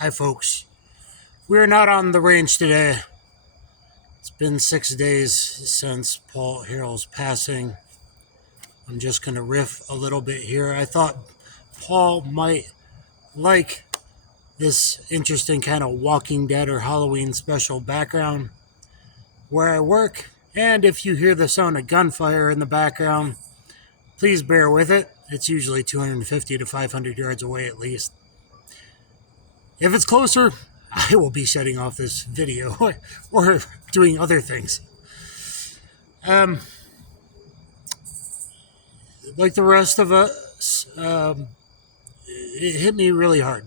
Hi, folks. We're not on the range today. It's been 6 days since Paul Harrell's passing. I'm just going to riff a little bit here. I thought Paul might like this interesting kind of Walking Dead or Halloween special background where I work. And if you hear the sound of gunfire in the background, please bear with it. It's usually 250 to 500 yards away at least. If it's closer, I will be shutting off this video or doing other things. Um, like the rest of us, it hit me really hard.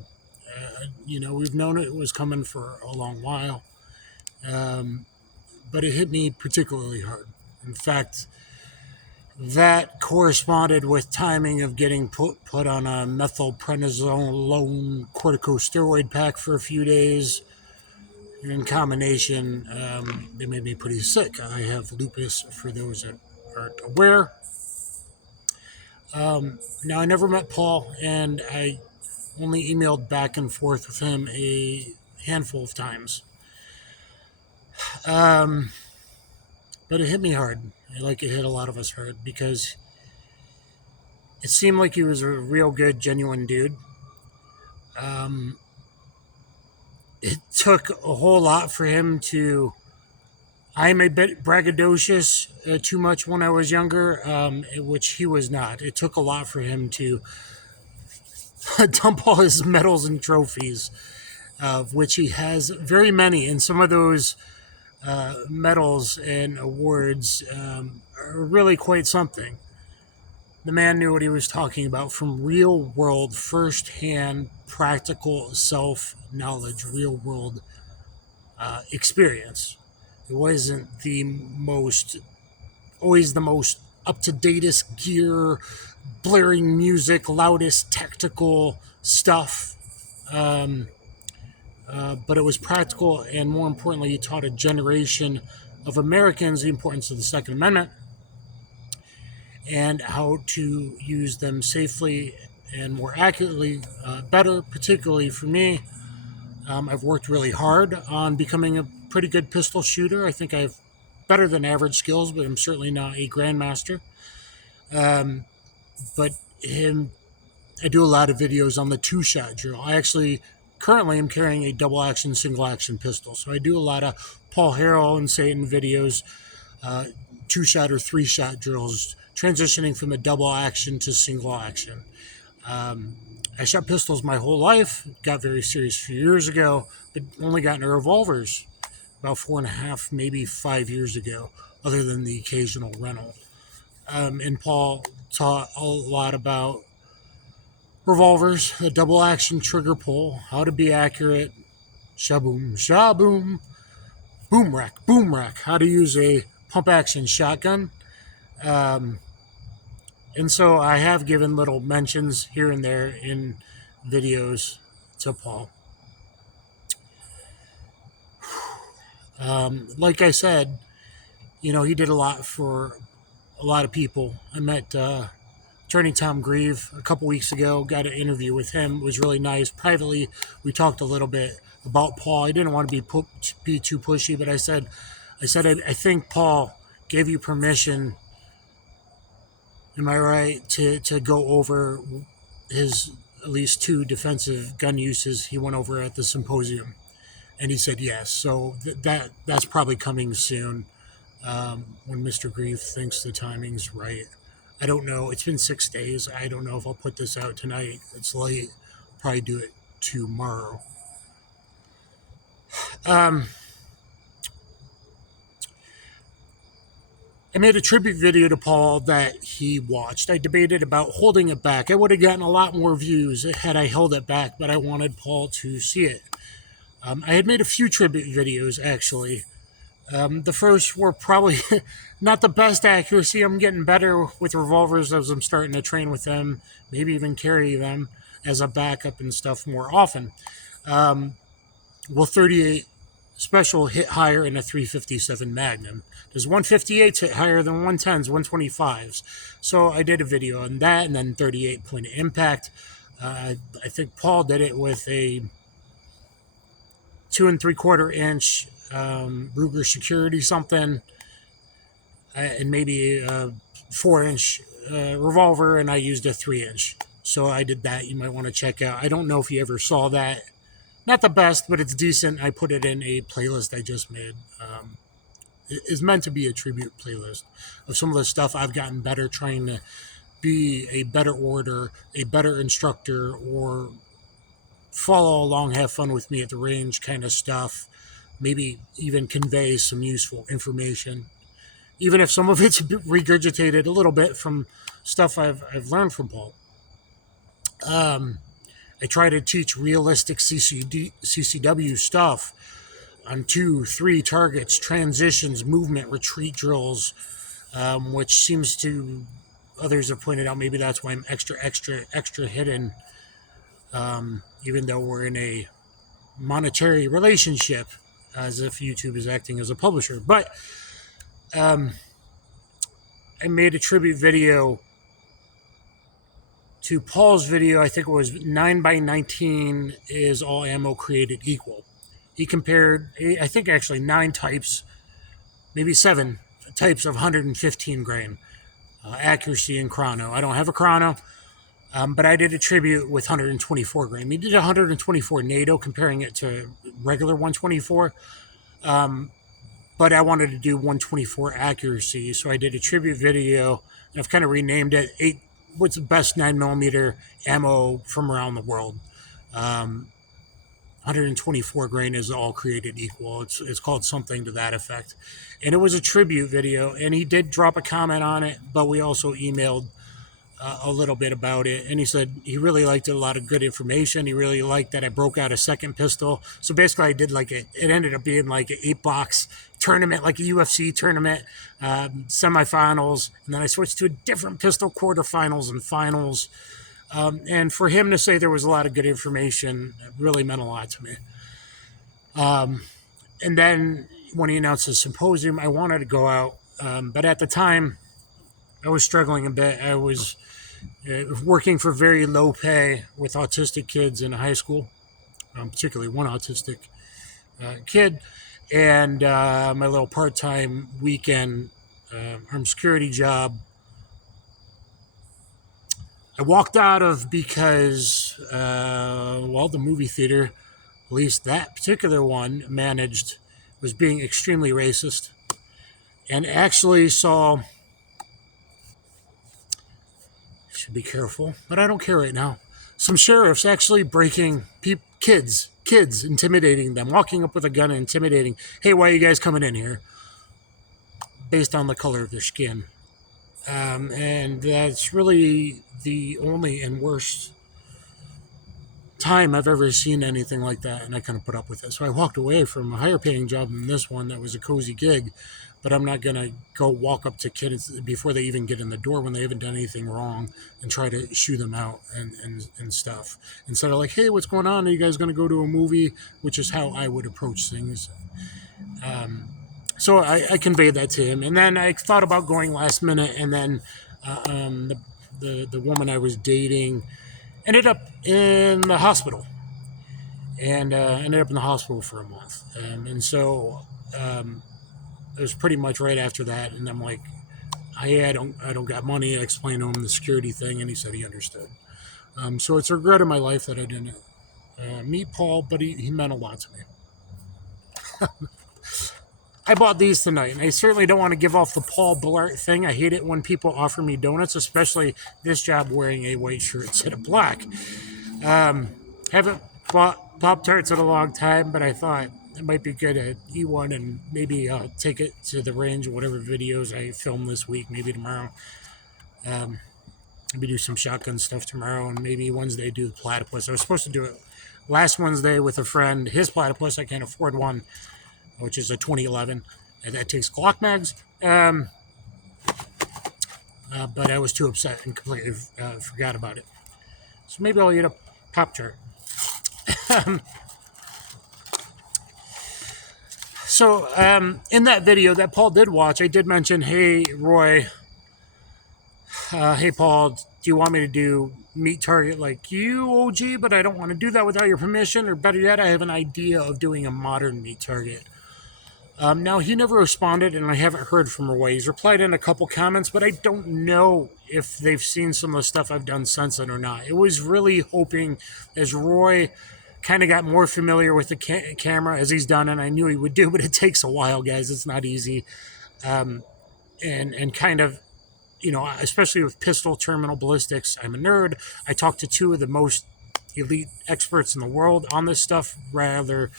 We've known it was coming for a long while, um, but it hit me particularly hard. In fact, that corresponded with timing of getting put on a methylprednisolone corticosteroid pack for a few days. In combination, they made me pretty sick. I have lupus, for those that aren't aware. Now, I never met Paul, and I only emailed back and forth with him a handful of times. Um, but it hit me hard, like it hit a lot of us hard, because it seemed like he was a real good, genuine dude. Um, it took a whole lot for him to. I'm a bit braggadocious too much when I was younger, which he was not. It took a lot for him to dump all his medals and trophies, of which he has very many, and some of those medals and awards are really quite something. The man knew what he was talking about from real world, first hand, practical self knowledge, real world experience. It wasn't always the most up to datest gear, blaring music, loudest technical stuff. Um, but it was practical, and more importantly, he taught a generation of Americans the importance of the Second Amendment and how to use them safely and more accurately, better, particularly for me. I've worked really hard on becoming a pretty good pistol shooter. I think I have better than average skills, but I'm certainly not a grandmaster. Um, but him, I do a lot of videos on the two-shot drill. I actually currently am carrying a double action, single action pistol. So I do a lot of Paul Harrell and Satan videos, two-shot or three-shot drills, transitioning from the double action to single action. I shot pistols my whole life, got very serious a few years ago, but only got into revolvers about 4.5, maybe 5 years ago, other than the occasional rental. And Paul taught a lot about revolvers, a double action trigger pull, how to be accurate, shaboom, shaboom, boom rack, how to use a pump action shotgun. Um, and so I have given little mentions here and there in videos to Paul. Like I said, he did a lot for a lot of people. I met Attorney Tom Grieve a couple weeks ago, got an interview with him. It was really nice. Privately, we talked a little bit about Paul. I didn't want to be too pushy, but I said I think Paul gave you permission, am I right, to go over his at least 2 defensive gun uses he went over at the symposium. And he said yes. So that's probably coming soon, when Mr. Grieve thinks the timing's right. I don't know. It's been 6 days. I don't know if I'll put this out tonight. It's late. I'll probably do it tomorrow. I made a tribute video to Paul that he watched. I debated about holding it back. I would have gotten a lot more views had I held it back, but I wanted Paul to see it. I had made a few tribute videos, actually. The first were probably not the best accuracy. I'm getting better with revolvers as I'm starting to train with them, maybe even carry them as a backup and stuff more often. Will 38 special hit higher in a 357 Magnum? Does 158s hit higher than 110s, 125s? So I did a video on that, and then 38 point of impact. I think Paul did it with a 2 3/4 inch Ruger security something, and maybe a 4 inch revolver, and I used a 3 inch. So I did that. You might want to check out. I don't know if you ever saw that. Not the best, but it's decent. I put it in a playlist I just made. It is meant to be a tribute playlist of some of the stuff I've gotten better trying to be a better orator, a better instructor, or follow along, have fun with me at the range kind of stuff. Maybe even convey some useful information, even if some of it's regurgitated a little bit from stuff I've learned from Paul. I try to teach realistic CCW stuff on 2, 3 targets, transitions, movement, retreat drills, which seems to others have pointed out maybe that's why I'm extra hidden, even though we're in a monetary relationship, as if YouTube is acting as a publisher. But I made a tribute video to Paul's video. I think it was 9x19 is all ammo created equal. He compared, I think actually 9 types, maybe 7 types of 115 grain accuracy in chrono. I don't have a chrono, but I did a tribute with 124 grain. We did 124 NATO, comparing it to regular 124. But I wanted to do 124 accuracy, so I did a tribute video, and I've kind of renamed it what's the best 9mm ammo from around the world. 124 grain is all created equal. It's called something to that effect. And it was a tribute video, and he did drop a comment on it, but we also emailed a little bit about it, and he said he really liked it, a lot of good information. He really liked that I broke out a second pistol. So basically I did like it ended up being like an 8-box tournament, like a UFC tournament, semifinals, and then I switched to a different pistol, quarterfinals and finals. And for him to say there was a lot of good information, it really meant a lot to me. And then when he announced his symposium, I wanted to go out, but at the time I was struggling a bit. I was working for very low pay with autistic kids in high school, particularly one autistic kid, and my little part-time weekend armed security job I walked out of because, the movie theater, at least that particular one, was being extremely racist, and actually saw, should be careful, but I don't care right now, some sheriffs actually breaking kids, intimidating them, walking up with a gun and intimidating, hey, why are you guys coming in here? Based on the color of their skin. And that's really the only and worst time I've ever seen anything like that, and I kind of put up with it. So I walked away from a higher paying job than this one that was a cozy gig, but I'm not going to go walk up to kids before they even get in the door when they haven't done anything wrong and try to shoo them out and stuff. Instead of like, hey, what's going on? Are you guys going to go to a movie? Which is how I would approach things. So I conveyed that to him, and then I thought about going last minute, and then the woman I was dating ended up in the hospital, and ended up in the hospital for a month, and so it was pretty much right after that, and I'm like, hey, I don't got money. I explained to him the security thing, and he said he understood. So it's a regret in my life that I didn't meet Paul, but he meant a lot to me. I bought these tonight, and I certainly don't want to give off the Paul Blart thing. I hate it when people offer me donuts, especially this job wearing a white shirt instead of black. Haven't bought Pop-Tarts in a long time, but I thought it might be good to eat one and maybe take it to the range, whatever videos I film this week, maybe tomorrow. Maybe do some shotgun stuff tomorrow, and maybe Wednesday do the platypus. I was supposed to do it last Wednesday with a friend. His platypus, I can't afford one, which is a 2011, and that takes Glock mags. But I was too upset and completely forgot about it. So maybe I'll eat a Pop-Tart. So in that video that Paul did watch, I did mention, hey, Roy, hey, Paul, do you want me to do meat target like you, OG, but I don't want to do that without your permission? Or better yet, I have an idea of doing a modern meat target. Now, he never responded, and I haven't heard from Roy. He's replied in a couple comments, but I don't know if they've seen some of the stuff I've done since then or not. It was really hoping, as Roy kind of got more familiar with the camera, as he's done, and I knew he would do, but it takes a while, guys. It's not easy. And kind of, especially with pistol terminal ballistics, I'm a nerd. I talk to two of the most elite experts in the world on this stuff rather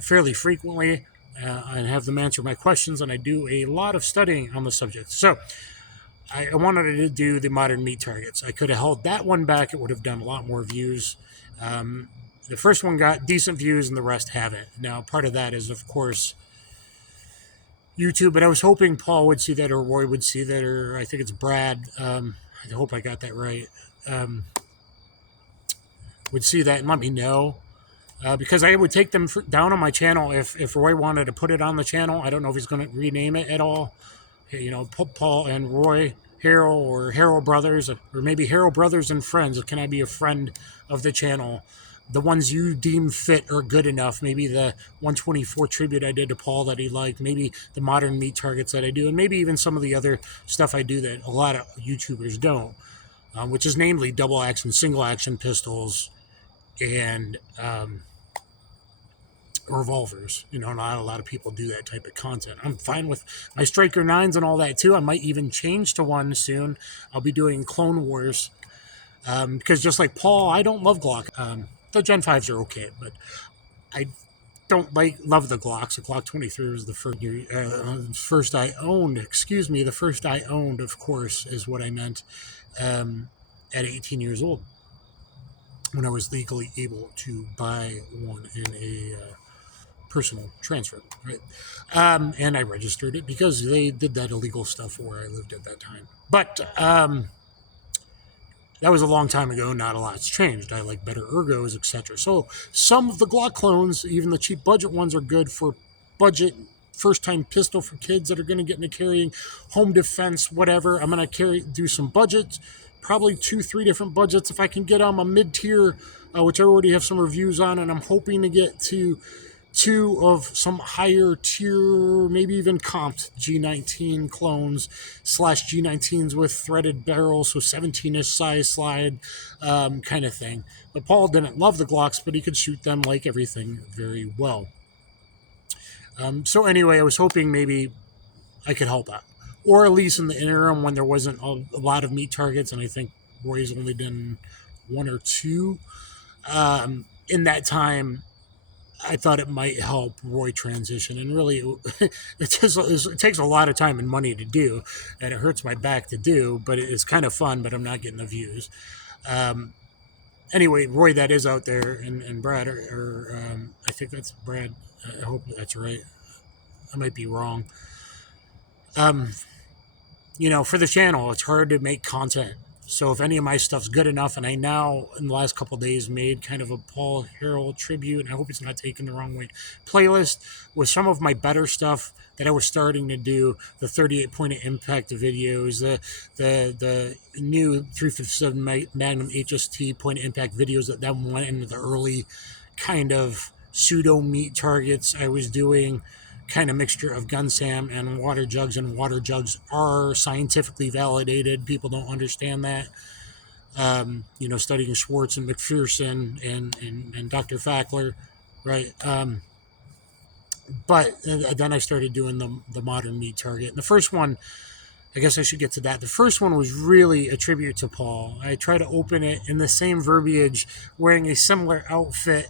fairly frequently, and have them answer my questions, and I do a lot of studying on the subject. So I wanted to do the modern meat targets. I could have held that one back. It would have done a lot more views. The first one got decent views and the rest haven't. Now, part of that is, of course, YouTube, but I was hoping Paul would see that, or Roy would see that, or I think it's Brad. I hope I got that right. Would see that and let me know. Because I would take them down on my channel if Roy wanted to put it on the channel. I don't know if he's going to rename it at all. Paul and Roy Harrell, or Harrell Brothers, or maybe Harrell Brothers and Friends. Can I be a friend of the channel? The ones you deem fit or good enough. Maybe the 124 tribute I did to Paul that he liked. Maybe the modern meat targets that I do. And maybe even some of the other stuff I do that a lot of YouTubers don't. Which is namely double action, single action pistols, and revolvers. Not a lot of people do that type of content. I'm fine with my Striker 9s and all that too. I might even change to one soon. I'll be doing Clone Wars. Because just like Paul, I don't love Glock. The Gen 5s are okay, but I don't love the Glocks. The Glock 23 was the first I owned. Excuse me, the first I owned, of course, is what I meant, at 18 years old, when I was legally able to buy one in a personal transfer, right? And I registered it because they did that illegal stuff where I lived at that time. But that was a long time ago. Not a lot's changed. I like better ergos, etc. So some of the Glock clones, even the cheap budget ones, are good for budget first-time pistol for kids that are going to get into carrying, home defense, whatever. I'm going to do some budgets, probably 2-3 different budgets if I can get them. A mid-tier, which I already have some reviews on, and I'm hoping to get to 2 of some higher tier, maybe even comped G19 clones / G19s with threaded barrels, so 17-ish size slide, kind of thing. But Paul didn't love the Glocks, but he could shoot them like everything very well. So anyway, I was hoping maybe I could help out, or at least in the interim when there wasn't a lot of meat targets, and I think Roy's only done 1 or 2. In that time, I thought it might help Roy transition, and really, it takes a lot of time and money to do, and it hurts my back to do, but it's kind of fun, but I'm not getting the views. Anyway, Roy, that is out there, and Brad, I think that's Brad. I hope that's right. I might be wrong. For the channel, it's hard to make content. So if any of my stuff's good enough, and I now, in the last couple of days, made kind of a Paul Harrell tribute, and I hope it's not taken the wrong way, playlist with some of my better stuff that I was starting to do, the 38-point impact videos, the new 357 Magnum HST point of impact videos that went into the early kind of pseudo meat targets I was doing, kind of mixture of gun SAM and water jugs, and water jugs are scientifically validated. People don't understand that. Studying Schwartz and McPherson and Dr. Fackler, right? But then I started doing the modern meat target. And the first one, I guess I should get to that. The first one was really a tribute to Paul. I tried to open it in the same verbiage, wearing a similar outfit,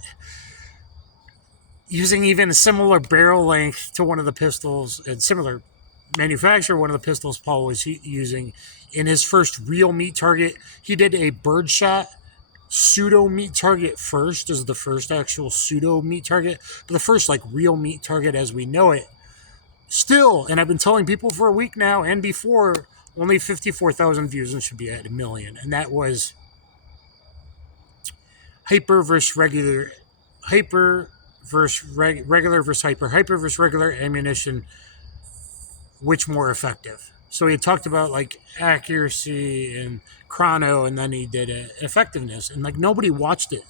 using even a similar barrel length to one of the pistols, and similar manufacturer, one of the pistols Paul was using in his first real meat target. He did a birdshot pseudo meat target first, as the first actual pseudo meat target, but the first real meat target as we know it. Still, and I've been telling people for a week now and before, only 54,000 views and should be at 1 million. And that was hyper versus regular versus hyper versus regular ammunition, which more effective? So he talked about like accuracy and chrono, and then he did effectiveness, and like nobody watched it,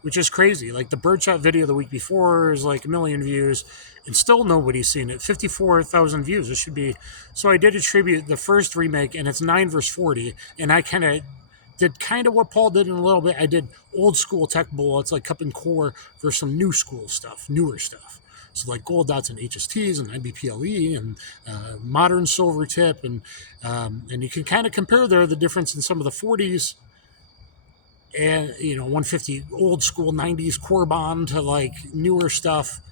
which is crazy. Like the birdshot video the week before is like 1 million views, and still nobody's seen it. 54,000 views. It should be. So I did attribute the first remake, and it's 9 versus 40, and I did kind of what Paul did in a little bit. I did old school tech bullets like cup and core versus some new school stuff, newer stuff. So like gold dots and HSTs and IBPLE and modern silver tip, and you can kind of compare there the difference in some of the 40s and 150 old school 90s core bond to like newer stuff.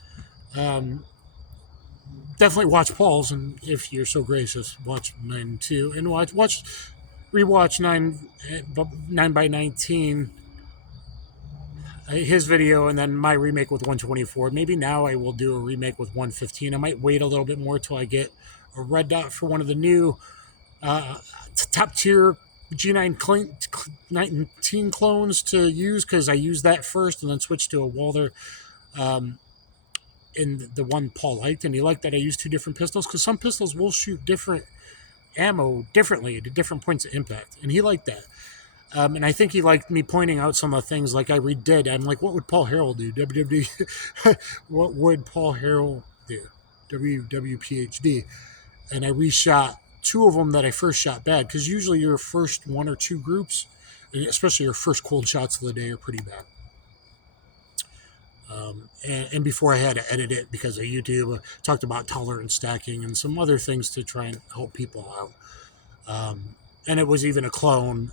Um, Definitely watch Paul's, and if you're so gracious, watch mine too, and rewatch 9 by 19, his video, and then my remake with 124. Maybe now I will do a remake with 115. I might wait a little bit more till I get a red dot for one of the new uh, top tier G19 clones to use, because I used that first and then switched to a Walther in the one Paul liked, and he liked that I used two different pistols, because some pistols will shoot different ammo differently at different points of impact, and he liked that. And I think he liked me pointing out some of the things like I redid. I'm like, what would Paul Harrell do? WWD. What would Paul Harrell do? WWPHD. And I reshot two of them that I first shot bad, because usually your first one or two groups, especially your first cold shots of the day, are pretty bad. And before I had to edit it because of YouTube, I talked about tolerance stacking and some other things to try and help people out. And it was even a clone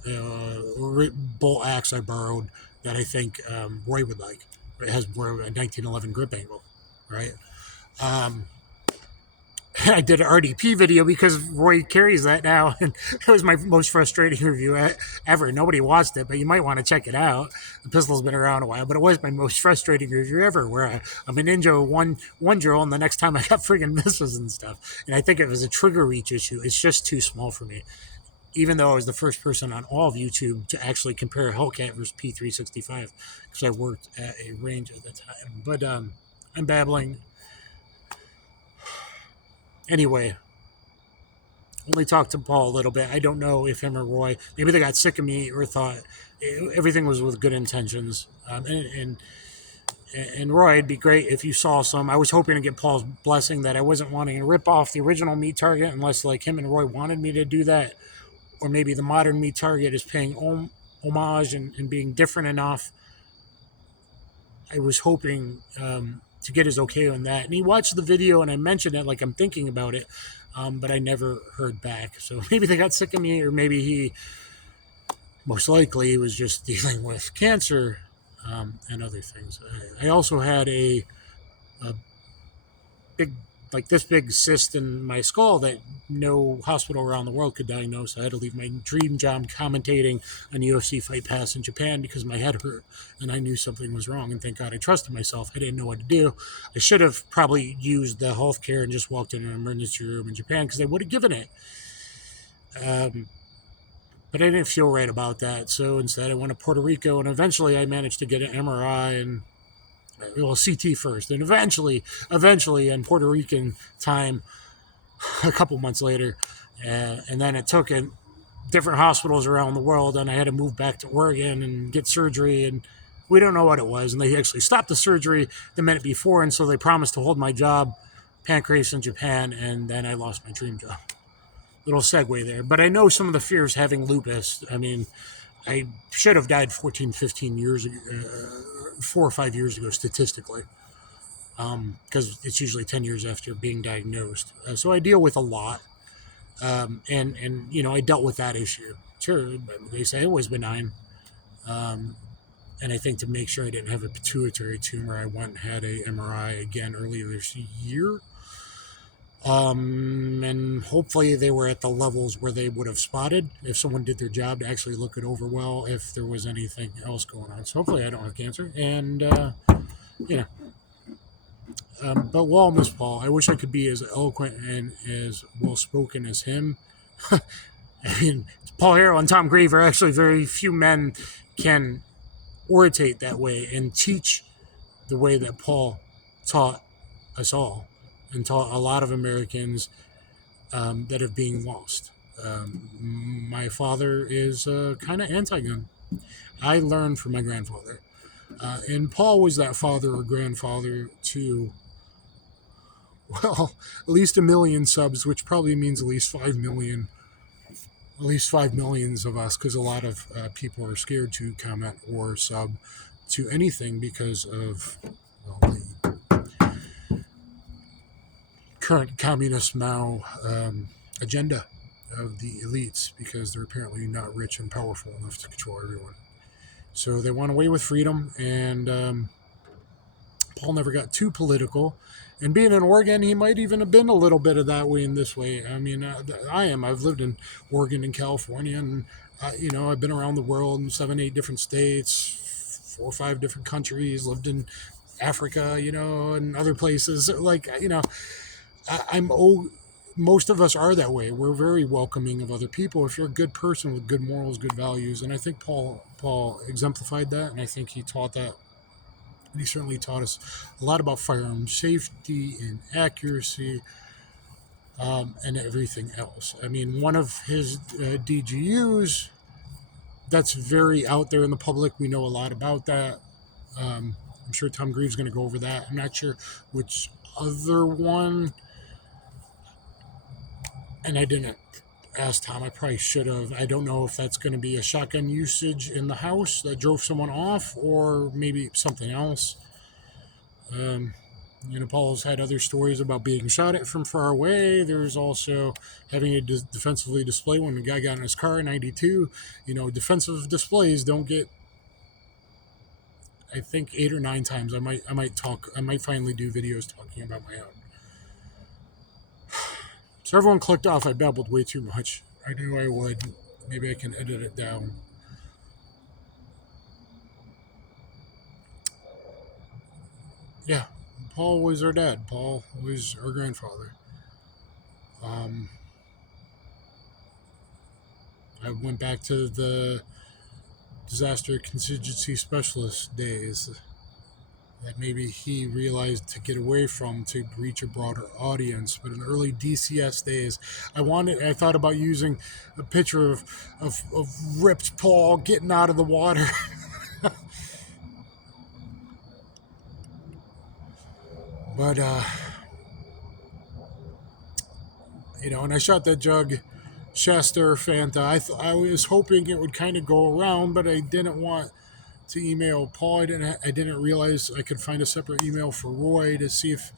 bolt axe I borrowed that I think Roy would like. It has more of a 1911 grip angle, right? I did an RDP video because Roy carries that now, and it was my most frustrating review ever. Nobody watched it, but you might want to check it out. The pistol's been around a while, but it was my most frustrating review ever, where I'm a ninja one drill, and the next time I got friggin' misses and stuff. And I think it was a trigger reach issue. It's just too small for me. Even though I was the first person on all of YouTube to actually compare Hellcat versus P365, because I worked at a range at the time. But I'm babbling. Anyway, only talked to Paul a little bit. I don't know if him or Roy, maybe they got sick of me or thought everything was with good intentions. And Roy, it'd be great if you saw some. I was hoping to get Paul's blessing that I wasn't wanting to rip off the original meat target, unless like him and Roy wanted me to do that. Or maybe the modern meat target is paying homage and being different enough. I was hoping to get his okay on that. And he watched the video, and I mentioned it like I'm thinking about it, but I never heard back. So maybe they got sick of me, or maybe he, most likely, he was just dealing with cancer and other things. I also had a big, like this big cyst in my skull that no hospital around the world could diagnose. I had to leave my dream job commentating on UFC Fight Pass in Japan because my head hurt and I knew something was wrong. And thank God I trusted myself. I didn't know what to do. I should have probably used the healthcare and just walked in an emergency room in Japan, because they would have given it. But I didn't feel right about that. So instead I went to Puerto Rico, and eventually I managed to get an MRI and CT first, and eventually in Puerto Rican time, a couple months later, and then it took in different hospitals around the world, and I had to move back to Oregon and get surgery, and we don't know what it was, and they actually stopped the surgery the minute before, and so they promised to hold my job, pancreas in Japan, and then I lost my dream job. Little segue there, but I know some of the fears having lupus. I mean, I should have died 14, 15 years ago, 4 or 5 years ago, statistically, because it's usually 10 years after being diagnosed. So I deal with a lot, and I dealt with that issue. Sure, they say it was benign, and I think to make sure I didn't have a pituitary tumor, I went and had a MRI again earlier this year. And hopefully they were at the levels where they would have spotted, if someone did their job, to actually look it over well, if there was anything else going on. So hopefully I don't have cancer. And, but we'll all miss Paul. I wish I could be as eloquent and as well-spoken as him. I mean, Paul Harrell and Tom Grieve are actually very few men can orientate that way and teach the way that Paul taught us all, and taught a lot of Americans that have been lost. My father is kind of anti-gun. I learned from my grandfather, and Paul was that father or grandfather to, well, at least 1 million subs, which probably means at least 5 million, at least 5 millions of us, because a lot of people are scared to comment or sub to anything because of, well, the current communist Mao agenda of the elites, because they're apparently not rich and powerful enough to control everyone. So they want away with freedom, and Paul never got too political. And being in Oregon, he might even have been a little bit of that way in this way. I mean, I am. I've lived in Oregon and California, and I've been around the world in 7, 8 different states, 4 or 5 different countries. Lived in Africa, and other places. Like, I'm most of us are that way. We're very welcoming of other people if you're a good person with good morals, good values, and I think Paul exemplified that, and I think he taught that. And he certainly taught us a lot about firearm safety and accuracy, and everything else. I mean, one of his DGUs that's very out there in the public. We know a lot about that. I'm sure Tom Green's going to go over that. I'm not sure which other one, and I didn't ask Tom. I probably should have. I don't know if that's going to be a shotgun usage in the house that drove someone off, or maybe something else. Um, Paul's had other stories about being shot at from far away. There's also having a defensively display when the guy got in his car in '92. Defensive displays don't get. I think 8 or 9 times. I might finally do videos talking about my own. So everyone clicked off. I babbled way too much. I knew I would. Maybe I can edit it down. Yeah, Paul was our dad. Paul was our grandfather. Um, I went back to the disaster contingency specialist days that maybe he realized to get away from to reach a broader audience. But in early DCS days, I thought about using a picture of ripped Paul getting out of the water. But, and I shot that jug Shasta Fanta. I was hoping it would kind of go around, but I didn't want to email Paul. I didn't realize I could find a separate email for Roy to see if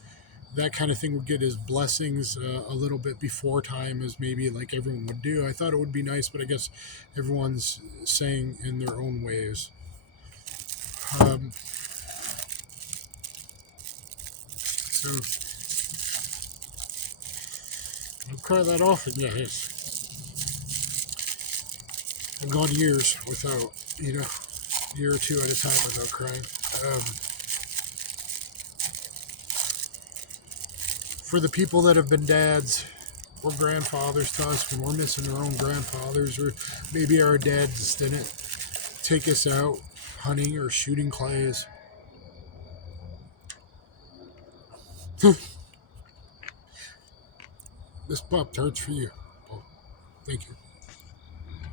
that kind of thing would get his blessings a little bit before time, as maybe like everyone would do. I thought it would be nice, but I guess everyone's saying in their own ways. So I'll cry that off, and yeah, yes. I've gone years without, a year or two at a time without crying. Um, for the people that have been dads or grandfathers to us when we're missing our own grandfathers, or maybe our dads didn't take us out hunting or shooting clays. This Pop Tarts for you. Well, thank you.